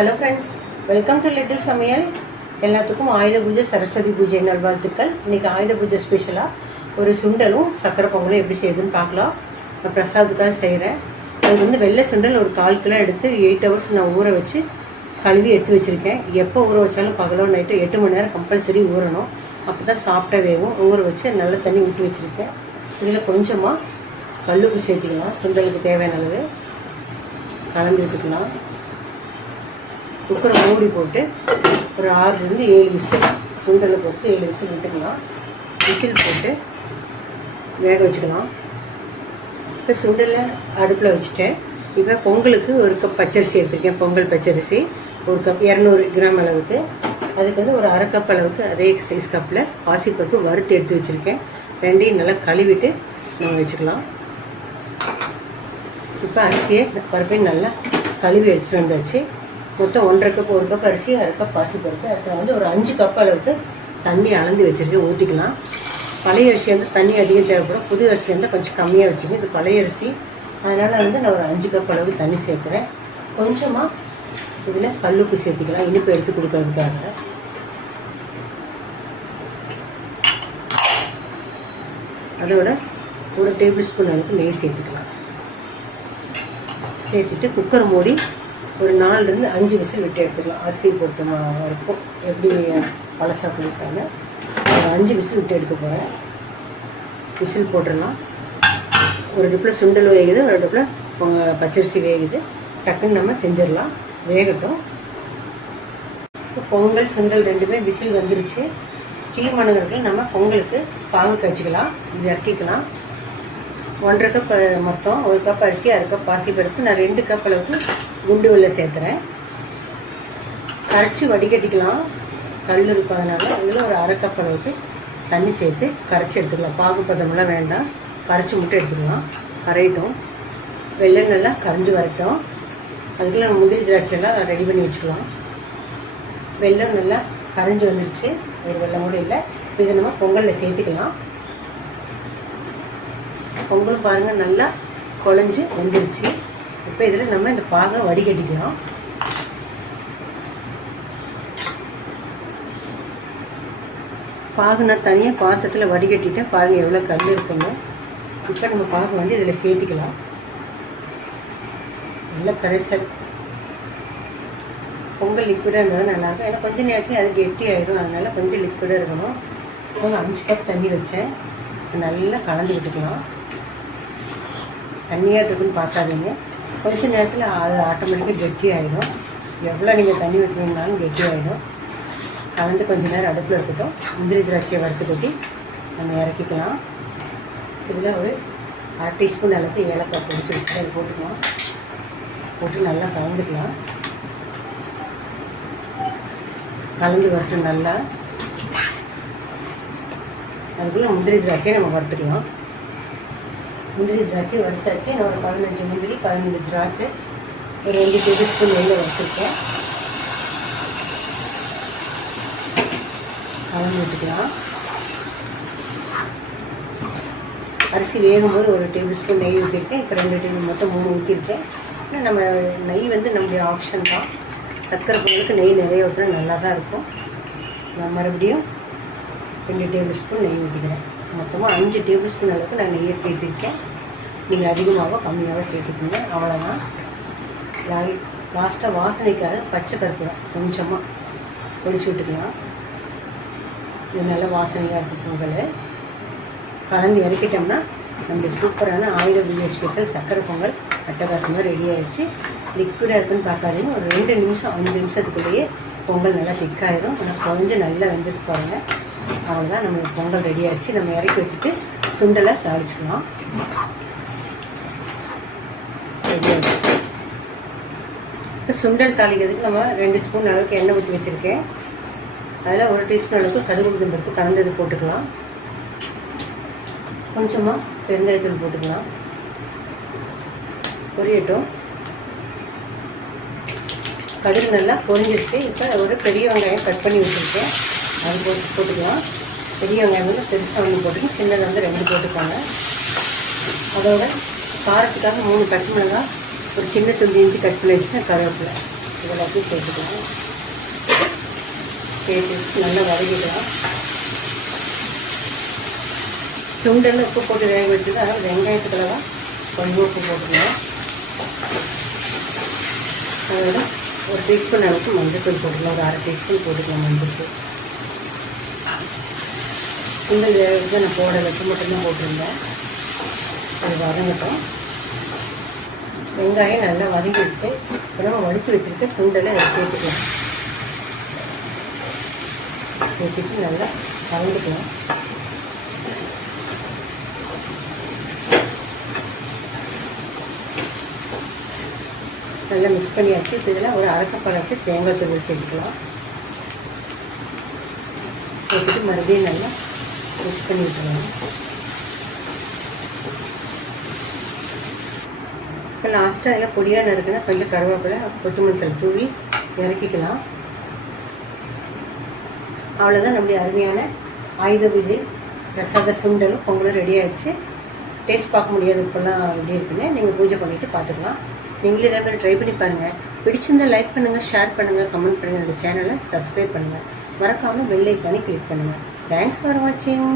Hello friends welcome to லெட்டு சமையல் எல்லாத்துக்கும் ஆயுத பூஜை சரஸ்வதி பூஜை நல்வாழ்த்துக்கள். இன்றைக்கி ஆயுத பூஜை ஸ்பெஷலாக ஒரு சுண்டலும் சக்கரை பொங்கலும் எப்படி செய்யுதுன்னு பார்க்கலாம். நான் பிரசாதுக்காக செய்கிறேன் அது வந்து வெள்ளை சுண்டல் ஒரு கால் கிலோ எடுத்து எயிட் ஹவர்ஸ் நான் ஊற வச்சு கழுவி எடுத்து வச்சுருக்கேன். எப்போ ஊற வச்சாலும் பகலோ நைட்டு எட்டு மணி நேரம் கம்பல்சரி ஊறணும். அப்போ தான் சாப்பிட்டா வேகும் ஊற வச்சு நல்ல தண்ணி ஊற்றி வச்சுருக்கேன். இதில் கொஞ்சமாக கல்லுப்பு சேர்த்துக்கலாம். சுண்டலுக்கு தேவையான அளவு. கலந்து குக்கரை மூடி போட்டு ஒரு ஆறுலேருந்து ஏழு விசில் சுண்டலை போட்டு ஏழு விசில் விட்டுக்கலாம். விசில் போட்டு வேக வச்சுக்கலாம். இப்போ சுண்டலை அடுப்பில் வச்சுட்டேன். இப்போ பொங்கலுக்கு ஒரு கப் பச்சரிசி எடுத்திருக்கேன். பொங்கல் பச்சரிசி ஒரு கப் இரநூறு கிராம் அளவுக்கு. அதுக்கு வந்து ஒரு அரை கப் அளவுக்கு அதே சைஸ் கப்பில் பாசிப்பருப்பு வறுத்து எடுத்து வச்சுருக்கேன். ரெண்டையும் நல்லா கழுவிட்டு நம்ம வச்சுக்கலாம். இப்போ அரிசியை பருப்பையும் நல்லா கழுவி எடுத்துகிட்டு வந்தாச்சு. மொத்தம் ஒன்றரை கப் ஒரு கப் அரிசி அரை கப் பாசிப்பருப்பு அப்புறம் வந்து ஒரு அஞ்சு கப் அளவுக்கு தண்ணி அளந்து வச்சுருக்கேன் ஊற்றிக்கலாம் பழைய அரிசி வந்து தண்ணி அதிகம் தேவைப்படும். புது அரிசி வந்து கொஞ்சம் கம்மியாக வச்சுங்க இது பழைய அரிசி. அதனால் வந்து நான் ஒரு அஞ்சு கப் அளவுக்கு தண்ணி சேர்க்குறேன். கொஞ்சமாக இதில் கல்லுப்பு சேர்த்துக்கலாம். இனிப்பு எடுத்து கொடுக்கறதுக்காக. அதோட ஒரு டேபிள் ஸ்பூன் அளவுக்கு நெய் சேர்த்துக்கலாம். சேர்த்துட்டு குக்கர் மூடி ஒரு நாலுலேருந்து அஞ்சு விசில் விட்டு எடுத்துக்கலாம். அரிசி பொருத்தமாக இருக்கும் வரைக்கும் எப்படி பழசா புதுசான ஒரு அஞ்சு விசில் விட்டு எடுக்க போகிறேன் விசில் போட்டுடலாம். ஒரு டிப்பில் சுண்டல் வேகுது ஒரு டிப்பில் பச்சரிசி வேகுது. டக்குன்னு நம்ம செஞ்சிடலாம். வேகட்டும். இப்போ பொங்கல் சுண்டல் ரெண்டுமே விசில் வந்துருச்சு. ஸ்டீம் பண்ணுறதுக்கு நம்ம பொங்கலுக்கு பாகு காய்ச்சிக்கலாம். இது இறக்கிக்கலாம். ஒன்றரை கப் மொத்தம் ஒரு கப் அரிசி அரை கப் பாசிப்பருப்பு. நான் ரெண்டு கப் அளவுக்கு குண்டு உள்ளே சேர்த்துறேன். கரைச்சி வடிகட்டிக்கலாம். கல் இருப்பதனால அதில் ஒரு அரை கப் அளவுக்கு தண்ணி சேர்த்து கரைச்சி எடுத்துக்கலாம். பாகு பதமெல்லாம் வேண்டாம். கரைச்சி மட்டும் எடுத்துக்கலாம். கரையட்டும். வெள்ளை நல்லா கரைஞ்சி வரட்டும். அதுக்குள்ள முதிரி திராட்சையெல்லாம் ரெடி பண்ணி வச்சுக்கலாம். வெள்ளம் நல்லா கரைஞ்சி வந்துருச்சு. ஒரு வெள்ளம் கூட இல்லை. இதை நம்ம பொங்கலில் சேர்த்துக்கலாம். பொங்கல் பாருங்கள் நல்லா குழஞ்சி வந்துருச்சு. இப்போ இதில் நம்ம இந்த பாகை வடிகட்டிக்கலாம். பாகு நான் தனியாக பாத்திரத்தில் வடிகட்டிட்டேன் பாருங்கள் எவ்வளோ கல் இருக்குன்னு. இப்போ நம்ம பாகு வந்து இதில் சேர்த்துக்கலாம். நல்ல கரைசல். பொங்கல் லிக்விடாக இருந்தால் நல்லாயிருக்கும் ஏன்னா கொஞ்சம் நேரத்தில் அது கெட்டி ஆகிடும் அதனால் கொஞ்சம் லிக்விடாக இருக்கணும். ஒரு அஞ்சு கப் தண்ணி வச்சேன். நல்லா கலந்து விட்டுக்கலாம். தண்ணியாக இருக்குன்னு பார்க்காதீங்க. கொஞ்ச நேரத்தில் அது ஆட்டோமேட்டிக்காக கெட்டி ஆகிடும் எவ்வளோ நீங்கள் தண்ணி விட்டுறீங்கனாலும் கெட்டி ஆகிடும் கலந்து கொஞ்ச நேரம் அடுப்பில் இருக்கட்டும். முந்திரி திராட்சையை வறுத்து கொட்டி நம்ம இறக்கிக்கலாம். இதில் ஒரு அரை டீஸ்பூன் அளவுக்கு ஏலக்காய் பிடிச்சி வச்சுட்டு அதை போட்டுக்கலாம். போட்டு நல்லா கலந்துக்கலாம். கலந்து வரட்டும் நல்லா அதுக்குள்ளே முந்திரி திராட்சையை நம்ம வறுத்துக்கலாம். முந்திரி திராட்சை வறுத்தாச்சு. நான் ஒரு பதினஞ்சு முந்திரி பதினஞ்சு திராட்சை ஒரு ரெண்டு டேபிள் ஸ்பூன் நெய்யில் வறுத்துருக்கேன். கலந்து விட்டுக்கலாம். அரிசி வேகும்போது ஒரு டேபிள் ஸ்பூன் நெய் ஊற்றிருக்கேன் இப்போ ரெண்டு டேபிள் மொத்தம் மூணு ஊற்றிருக்கேன் ஆனால் நம்ம நெய் வந்து நம்மளுடைய ஆப்ஷன் தான். சர்க்கரை பொங்கலுக்கு நெய் நிறைய ஊற்றினா நல்லா தான் இருக்கும். நான் மறுபடியும் ரெண்டு டேபிள் ஸ்பூன் நெய் ஊற்றிக்கிறேன் மொத்தமாக அஞ்சு டேபிள் ஸ்பூன் அளவுக்கு நான் நெய்யை சேர்த்துருக்கேன். நீங்கள் அதிகமாகவோ கம்மியாகவோ சேர்த்துக்கோங்க. அவ்வளோதான் லாகி லாஸ்ட்டாக வாசனைக்காக பச்சை கற்பூரம் கொஞ்சமாக பொடிச்சு விட்டுக்கலாம். இது நல்ல வாசனையாக இருக்கும் பொங்கல். கலந்து இறக்கிட்டோம்னா நம்ம சூப்பரான ஆயுத பூஜை ஸ்பெஷல் சக்கரை பொங்கல் அட்டகாசமாக ரெடி ஆகிடுச்சு லிக்விடாக இருக்குன்னு பார்க்காதீங்க. ஒரு ரெண்டு நிமிஷம் அஞ்சு நிமிஷத்துக்குள்ளேயே பொங்கல் நல்லா திக்காயிரும் ஆனால் கொஞ்சம் நல்லா வெந்துட்டு பாருங்கள் அவ்வளோதான் நம்ம பொங்கல் ரெடி ஆயிடுச்சு நம்ம இறக்கி வச்சுட்டு சுண்டலை தாளிச்சுக்கலாம். ரெடி இப்போ சுண்டல் தாளிக்கிறதுக்கு நம்ம ரெண்டு ஸ்பூன் அளவுக்கு எண்ணெய் ஊற்றி வச்சுருக்கேன். அதில் ஒரு டீஸ்பூன் அளவுக்கு கடுகு உளுந்தம் பருப்பு கலந்தது போட்டுக்கலாம். கொஞ்சமாக பெருங்காயத்தூள் போட்டுக்கலாம். பொரியட்டும். கடுகு நல்லா பொரிஞ்சிருச்சு இப்போ ஒரு பெரிய வெங்காயம் கட் பண்ணி வச்சுருக்கேன். அது போட்டு போட்டுக்கலாம். பெரிய வெங்காயம் வந்து பெருசாக ஒன்று போட்டுக்கணும் சின்னது வந்து ரெண்டு போட்டுக்காங்க. அதோட காரத்துக்காக மூணு பச்சை மிளகாய் ஒரு சின்ன துண்டு இஞ்சி கட் பண்ணி வச்சுருக்கேன். கருவேப்பிலை. இதெல்லாத்தையும் சேர்த்துக்கலாம். சேர்த்து நல்லா வதக்கிக்கலாம். சுண்டெல்லாம் உப்பு போட்டு வேக வச்சு அதாவது வெங்காயத்துக்குள்ள தான் கொஞ்சம் உப்பு போட்டுக்கலாம். அதோட ஒரு டீஸ்பூன் அளவுக்கு மஞ்சத்தூள் போட்டுக்கலாம். ஒரு அரை டீஸ்பூன் போட்டுக்கலாம் மஞ்சள் தூள் சுண்டல் நான் போட வச்சு மட்டும்தான் போட்டிருந்தேன். அது வதங்கட்டும் வெங்காயம் நல்லா வதங்கி விட்டு அப்புறம் வடித்து வச்சுருக்க சுண்டலை அதை சேர்த்துக்கலாம். சேர்த்துட்டு நல்லா கலந்துக்கலாம். நல்லா மிக்ஸ் பண்ணியாச்சு. இப்போ இதில் ஒரு அரசப்பழத்து தேங்காய் தூள் சேர்த்துக்கலாம் சேர்த்துட்டு மறுபடியும் நல்லா மிக்ஸ் பண்ணி இப்போ லாஸ்ட்டாக அதில் பொடியாக நறுக்குன்னா கொஞ்சம் கருவேப்பிலை கொத்தமல்லி தூவி இறக்கிக்கலாம். அவ்வளோதான் நம்முடைய அருமையான ஆயுத பூஜை பிரசாத சுண்டலும் பொங்கலும் ரெடி ஆகிடுச்சு டேஸ்ட் பார்க்க முடியாது இப்போல்லாம் எப்படி இருக்குன்னு நீங்கள் பூஜை பண்ணிவிட்டு பார்த்துக்கலாம். நீங்களும் இதே மாதிரி ட்ரை பண்ணி பாருங்கள் பிடிச்சிருந்தா லைக் பண்ணுங்கள் ஷேர் பண்ணுங்கள் கமெண்ட் பண்ணுங்கள் என்னோட சேனலை சப்ஸ்கிரைப் பண்ணுங்கள் மறக்காமல் பெல் ஐக்கானே கிளிக் பண்ணுங்கள் தேங்க்ஸ் ஃபார் வாட்சிங்